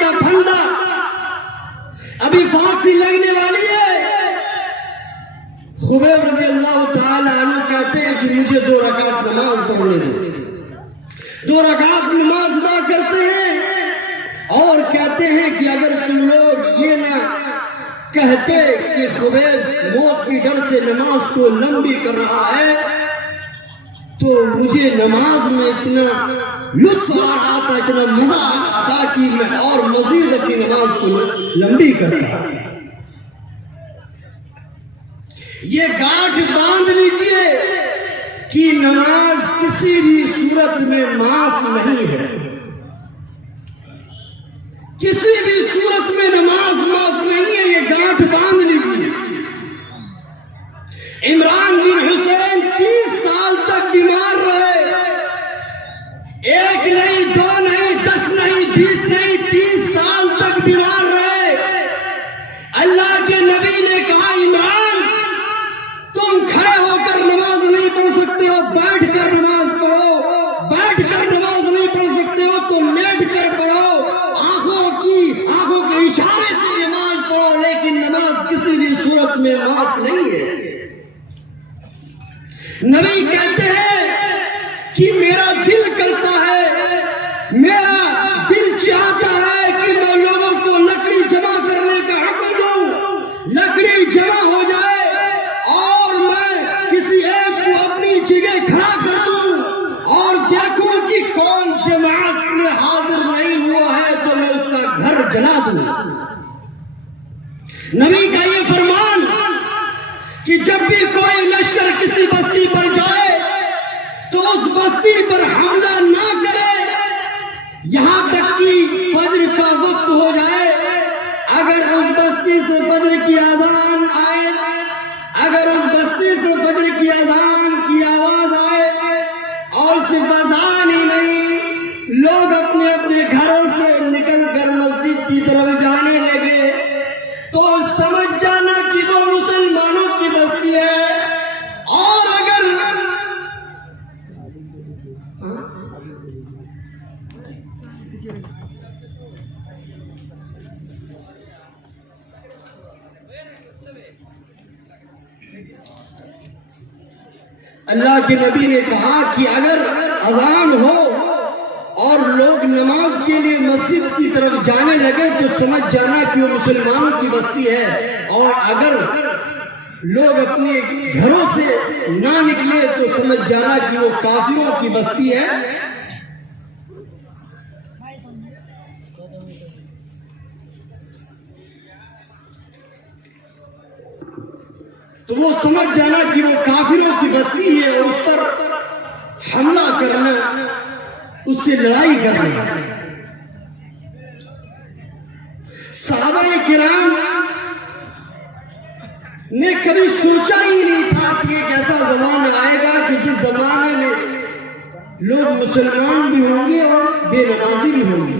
کا پھندا، ابھی پھانسی لگنے والی ہے۔ خبیب رضی اللہ تعالی عنہ کہتے ہیں کہ مجھے 2 رکعت نماز پڑھنے دو۔ 2 رکعت نماز ادا کرتے ہیں اور کہتے ہیں کہ اگر تم لوگ یہ نہ کہتے کہ خبیب موت کی ڈر سے نماز کو لمبی کر رہا ہے تو مجھے نماز میں اتنا لطف آ رہا تھا، اتنا مزہ آ رہا تھا کہ میں اور مزید اپنی نماز کو لمبی کرتا۔ یہ گاٹھ باندھ لیجئے کہ نماز کسی بھی صورت میں معاف نہیں ہے، کسی بھی صورت میں نماز معاف نہیں ہے، یہ گاٹھ باندھ لیجئے۔ عمران بن حسین 30 سال تک بیمار رہے، 1 نہیں 2 نہیں 10 نہیں 20 نہیں 30 سال تک بیمار رہے۔ اللہ کے نبی نے کہا عمران تم کھڑے ہو کر نماز نہیں پڑھ سکتے ہو، بیٹھ کر نماز پڑھو، بیٹھ کر نماز نہیں پڑھ سکتے ہو تو لیٹ کر پڑھو، آنکھوں کے اشارے سے نماز پڑھو، لیکن نماز کسی بھی صورت میں معاف نہیں ہے۔ نبی کہتے ہیں کہ میرا دل کرتا ہے، میرا دل چاہتا ہے کہ میں لوگوں کو لکڑی جمع کرنے کا حکم دوں، لکڑی جمع ہو جائے اور میں کسی ایک کو اپنی جگہ کھڑا کر دوں اور دیکھوں کہ کون جماعت میں حاضر نہیں ہوا ہے تو میں اس کا گھر جلا دوں۔ نبی کا یہ فرمان کہ جب بھی کوئی لشکر کسی بستی پر جائے تو اس بستی پر حملہ نہ کرے یہاں تک کہ فجر کا وقت ہو جائے۔ اگر اس بستی سے فجر کی اذان آئے، اگر اس بستی سے فجر کی اذان کی آواز آئے اور صرف اذان ہی نہیں، لوگ اپنے اپنے گھروں سے نکل کر مسجد کی طرف جانے لگے تو سمجھ جانا کہ وہ مسلمانوں کی بستی ہے۔ اور اگر اللہ کے نبی نے کہا کہ اگر اذان ہو اور لوگ نماز کے لیے مسجد کی طرف جانے لگے تو سمجھ جانا کہ وہ مسلمانوں کی بستی ہے، اور اگر لوگ اپنے گھروں سے نہ نکلے تو سمجھ جانا کہ وہ کافروں کی بستی ہے۔ تو وہ سمجھ جانا کہ وہ کافروں کی بستی ہے اور اس پر حملہ کرنا، اس سے لڑائی کرنا۔ صحابہ کرام نے کبھی سوچا ہی نہیں تھا کہ ایک ایسا زمانہ آئے گا کہ جس زمانے میں لوگ مسلمان بھی ہوں گے اور بے نمازی بھی ہوں گے۔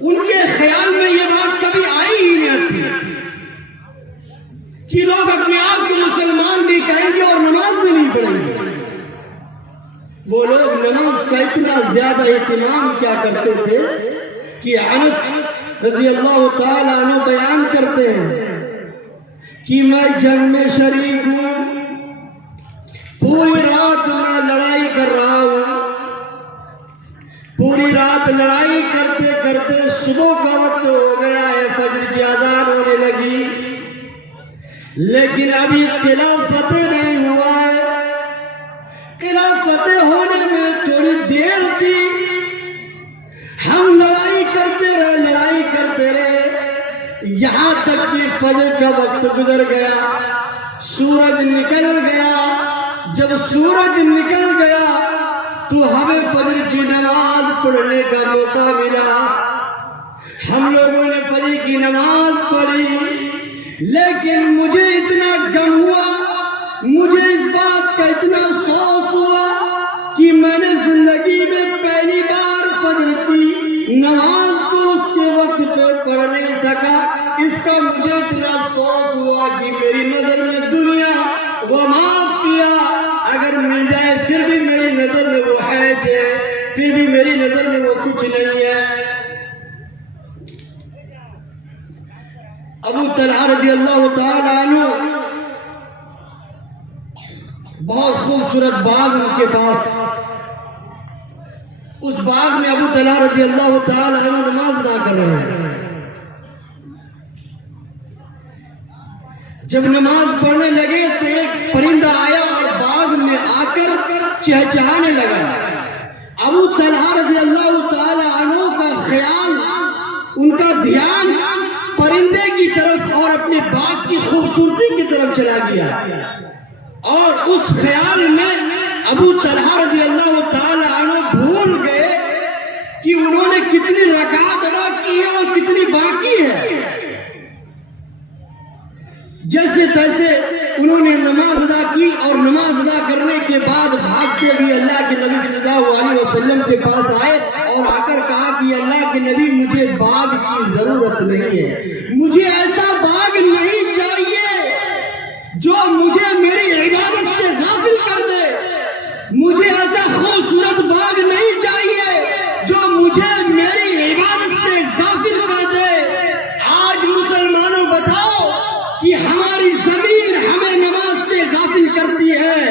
ان کے خیال میں یہ بات کبھی آئی ہی نہیں تھی کہ لوگ اپنے آپ کو مسلمان بھی کہیں گے اور نماز بھی نہیں پڑھیں گے۔ وہ لوگ نماز کا اتنا زیادہ اہتمام کیا کرتے تھے کہ انس رضی اللہ تعالیٰ عنہ بیان کرتے ہیں کہ میں جنگ میں شریک ہوں، پوری رات میں لڑائی کر رہا ہوں، پوری رات لڑائی کرتے کرتے صبح کا وقت ہو گیا ہے، فجر کی اذان ہونے لگی، لیکن ابھی قلعہ فتح نہیں ہوا ہے۔ قلعہ فتح ہونے میں تھوڑی دیر تھی، ہم لڑائی کرتے رہے یہاں تک کہ فجر کا وقت گزر گیا، سورج نکل گیا۔ جب سورج نکل گیا تو ہمیں فجر کی نماز پڑھنے کا موقع ملا۔ ہم لوگوں نے فجر کی نماز پڑھی، لیکن مجھے اتنا غم ہوا، مجھے اس بات کا اتنا افسوس ہوا کہ میں نے زندگی میں پہلی بار فجر کی نماز کو اس کے وقت پہ پڑھ نہیں سکا۔ اس کا مجھے اتنا افسوس ہوا کہ میری نظر میں دنیا وہ معاف کیا، اگر مل جائے پھر بھی میری نظر میں وہ حیج ہے، پھر بھی میری نظر میں وہ کچھ نہیں ہے۔ ابو طلحہ رضی اللہ تعالی عنہ بہت خوبصورت باغ ان کے پاس، اس باغ میں ابو طلحہ رضی اللہ تعالی عنہ نماز ادا کر رہے ہیں۔ جب نماز پڑھنے لگے تو ایک پرندہ آیا اور باغ میں آ کر چہچہانے لگا۔ ابو طلحہ رضی اللہ تعالی عنہ کا خیال، ان کا دھیان پرندے کی طرف اور اپنے باغ کی خوبصورتی کی طرف چلا گیا، اور اس خیال میں ابو طلحہ رضی اللہ تعالی عنہ بھول گئے کہ انہوں نے کتنی رکعت ادا کی ہے اور کتنی باقی ہے۔ جیسے تیسے انہوں نے نماز ادا کی، اور نماز ادا کرنے کے بعد بھاگتے ہوئے اللہ کے نبی صلی اللہ علیہ وسلم کے پاس آئے اور آ کر کہا کہ اللہ کے نبی، مجھے باغ کی ضرورت نہیں ہے، مجھے ایسا باغ نہیں چاہیے جو مجھے میری عبادت سے غافل کر دے، مجھے ایسا خوبصورت باغ نہیں چاہیے جو مجھے میری عبادت سے غافل کر دے۔ آج مسلمانوں بتاؤ کہ ہماری زمین ہمیں نماز سے غافل کرتی ہے۔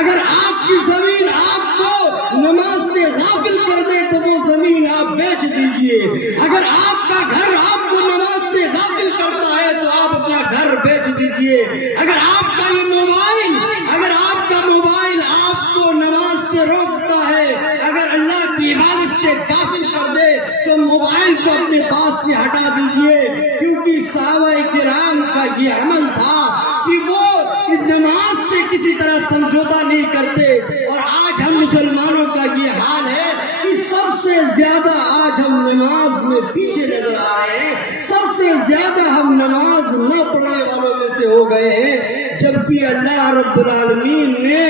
اگر آپ کی زمین آپ کو نماز سے غافل کر دے تو وہ زمین آپ بیچ دیجئے۔ اگر آپ کا گھر آپ کو نماز سے غافل کرتا ہے تو آپ اپنا گھر بیچ دیجئے۔ اگر آپ کا یہ موبائل، اگر آپ کا موبائل آپ کو نماز سے روکتا ہے، اگر اللہ کی عبادت سے غافل کر دے تو موبائل کو اپنے پاس سے ہٹا دیجئے، کیونکہ صحابہ کرام کا یہ عمل تھا کہ وہ اس نماز سے کسی طرح سمجھوتا نہیں کرتے۔ اور آج ہم مسلمانوں کا یہ حال ہے کہ سب سے زیادہ آج ہم نماز میں پیچھے نظر آ رہے ہیں، سب سے زیادہ ہم نماز نہ پڑھنے والوں میں سے ہو گئے ہیں، جبکہ اللہ رب العالمین نے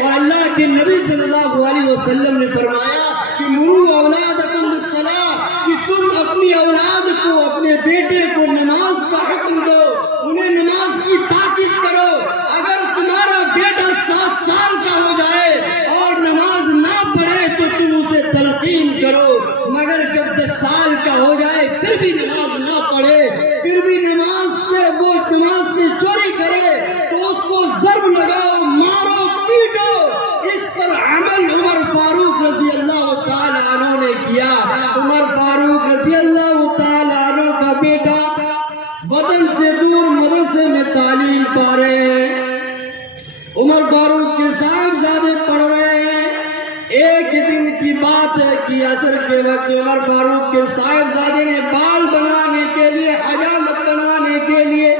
اور اللہ کے نبی صلی اللہ علیہ وسلم نے فرمایا کہ مروا اولادکم بالصلاۃ، کہ تم اپنی اولاد کو، اپنے بیٹے کو نماز کا حکم دو، انہیں نماز کی تاکید کرو۔ اگر تمہارا بیٹا 7 سال کا ہو جائے اور نماز نہ پڑھے تو تم اسے تلقین کرو، مگر جب 10 سال کا ہو جائے پھر بھی نماز نہ پڑھے، پھر بھی نماز سے چوری کرے تو اس کو ضرب لگاؤ، مارو، پیٹو۔ اس پر عمل عمر فاروق رضی اللہ تعالی عنہ نے کیا۔ عمر فاروق رضی اللہ تعالی عنہ کا بیٹا وطن سے دور مدرسے میں تعلیم پا رہے ہیں، عمر فاروق کے صاحبزادے پڑھ رہے ہیں۔ ایک دن کی بات ہے کہ عصر کے وقت عمر فاروق کے صاحبزادے نے بال بنوانے کے لیے، حجامت بنوانے کے لیے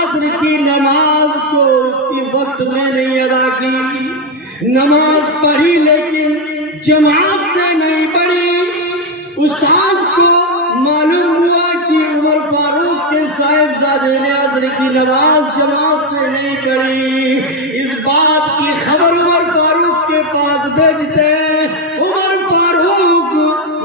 عصر کی نماز کو اس کی وقت میں نہیں ادا کی، نماز پڑھی لیکن جماعت سے نہیں پڑھی۔ استاد کو معلوم ہوا کہ عمر فاروق کے صاحبزادے نے عصر کی نماز جماعت سے نہیں پڑھی۔ اس بات کی خبر عمر فاروق کے پاس بھیجتے ہیں۔ عمر فاروق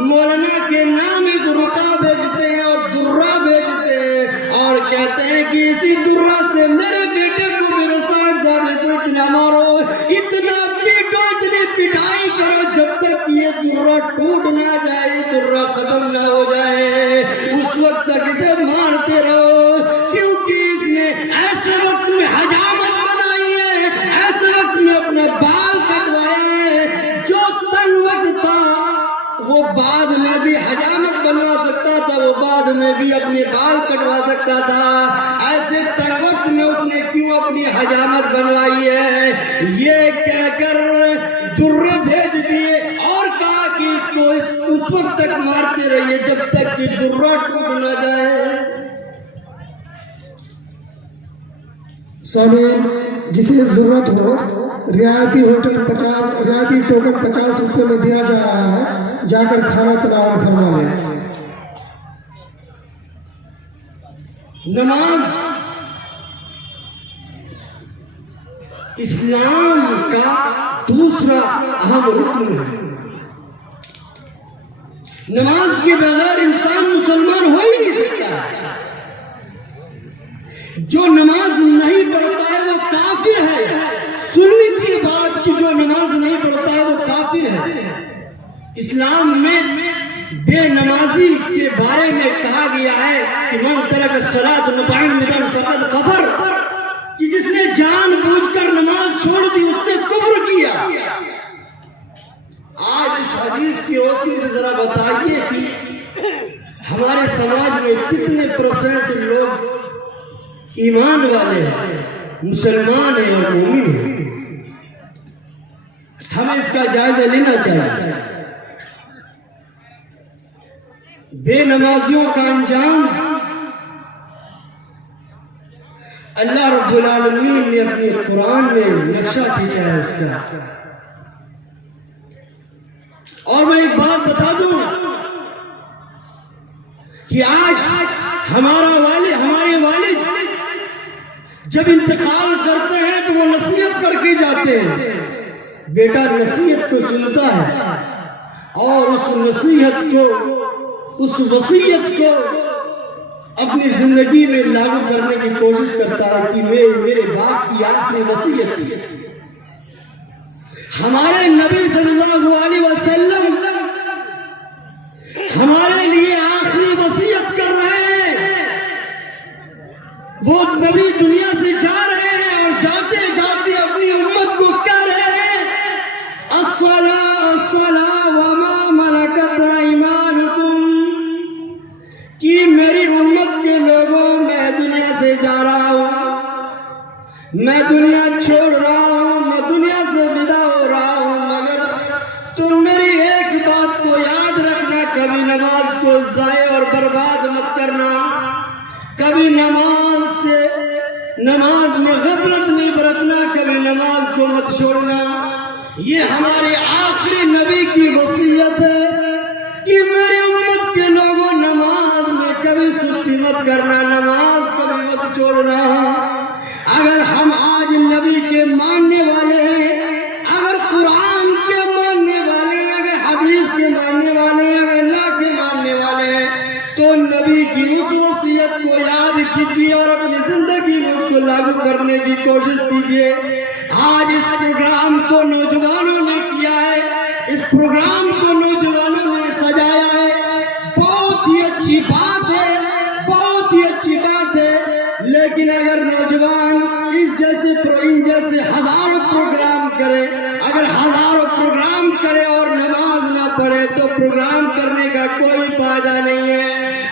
مولانا کے نام ایک رقعہ بھیجتے ہیں اور درہ بھیجتے ہیں، اور کہتے ہیں کہ اسی درہ سے میرے بیٹے کو، میرے صاحبزادے کو اتنا مارو، اتنا پیٹو، اتنی پٹائی کرو جب تک یہ درہ ٹوٹ نہ جائے، درہ ختم نہ ہو جائے، اس وقت تک اسے مارتے رہو، کیونکہ اس نے ایسے وقت میں حجامت بنائی ہے، ایسے وقت میں اپنا بال کٹوایا ہے۔ جو تنگ وقت تھا وہ بعد میں بھی حجامت بنوا سکتا تھا، وہ بعد میں بھی اپنے بال کٹوا سکتا تھا، ایسے تنگ وقت میں اس نے کیوں اپنی حجامت بنوائی ہے؟ یہ کہہ کر درے بھیج دیے اور کہا کہ اس کو اس وقت تک مارتے رہیے جب تک کہ درہ ٹوٹ نہ جائے۔ سامعین، جسے ضرورت ہو رعایتی ٹوکن 50 روپے میں دیا جا رہا ہے، جا کر کھانا تناول فرما لیں۔ نماز اسلام کا دوسرا اہم رکن ہے۔ نماز کے بغیر انسان مسلمان ہو ہی نہیں سکتا۔ جو نماز نہیں پڑھتا ہے وہ کافر ہے۔ سن لیجیے بات کہ جو نماز نہیں پڑھتا ہے وہ کافر ہے۔ اسلام میں بے نمازی کے بارے میں کہا گیا ہے کہ من ترک الصلاۃ متعمدا فقد کفر، کہ جس نے جان بوجھ کر نماز چھوڑ دی اس نے کفر کیا۔ آج اس حدیث کی روشنی سے ذرا بتائیے کہ ہمارے سماج میں کتنے پرسنٹ لوگ ایمان والے ہیں، مسلمان ہیں اور مومن ہیں؟ ہمیں اس کا جائزہ لینا چاہیے۔ بے نمازیوں کا انجام اللہ رب العالمین نے اپنے قرآن میں نقشہ کھینچا ہے اس کا۔ اور میں ایک بات بتا دوں کہ آج ہمارے والد جب انتقال کرتے ہیں تو وہ نصیحت کر کے جاتے ہیں، بیٹا نصیحت کو سنتا ہے اور اس نصیحت کو، اس وصیت کو اپنی زندگی میں لاگو کرنے کی کوشش کرتا ہے کہ میرے باپ کی آخری وصیت تھی۔ ہمارے نبی صلی اللہ علیہ وسلم ہمارے لیے آخری وصیت کر رہے ہیں۔ وہ نبی دنیا سے جا رہے ہیں اور جاتے جاتے اپنی امت کو کہہ رہے ہیں الصلاۃ الصلاۃ وما ملکت ایمانکم، کہ میری امت کے لوگوں میں دنیا سے جا رہا ہوں، میں دنیا چھوڑ رہا ہوں، میں دنیا سے ودا ہو رہا ہوں، مگر تم میری ایک بات کو یاد رکھنا، کبھی نماز کو ضائع اور برباد مت کرنا، کبھی نماز میں غفلت نہیں برتنا، کبھی نماز کو مت چھوڑنا۔ یہ ہمارے آخری نبی کی وصیت ہے کہ میری امت کے لوگوں نماز میں کبھی سستی مت کرنا، نماز کبھی مت چھوڑنا۔ اگر ہم آج نبی کے ماننے والے ہیں، اگر قرآن کے ماننے والے ہیں، اگر حدیث کے ماننے والے ہیں، اگر اللہ کے ماننے والے ہیں، تو نبی کی اس وصیت کو یاد کیجیے اور اپنی زندگی میں اس کو لاگو کرنے کی کوشش کیجیے۔ آج اس پروگرام کو نوجوانوں نے کیا ہے، اس پروگرام کو نوجوانوں نے سجایا ہے، بہت ہی اچھی بات ہے، بہت ہی اچھی بات ہے، لیکن اگر نوجوان ان جیسے ہزاروں پروگرام کرے، اگر ہزاروں پروگرام کرے اور نماز نہ پڑھے تو پروگرام کرنے کا کوئی فائدہ نہیں ہے۔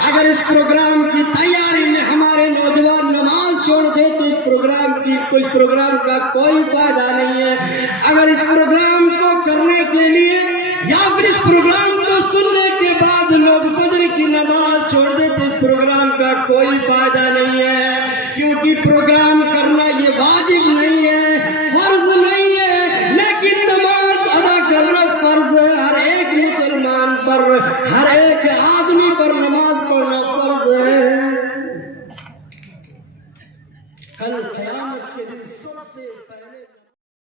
اگر اس پروگرام کی تیاری میں ہمارے نوجوان نماز چھوڑ دے تو اس پروگرام کا کوئی فائدہ نہیں ہے۔ اگر اس پروگرام کو کرنے کے لیے یا پھر اس پروگرام کو سننے کے بعد لوگ فجر کی نماز چھوڑ دے تو اس پروگرام کا کوئی فائدہ نہیں ہے، کیونکہ پروگرام کرنا یہ واجب نہیں ہے، فرض نہیں ہے، لیکن نماز ادا کرنا فرض ہے۔ ہر ایک مسلمان پر، ہر ایک آدمی پر نماز پڑھنا فرض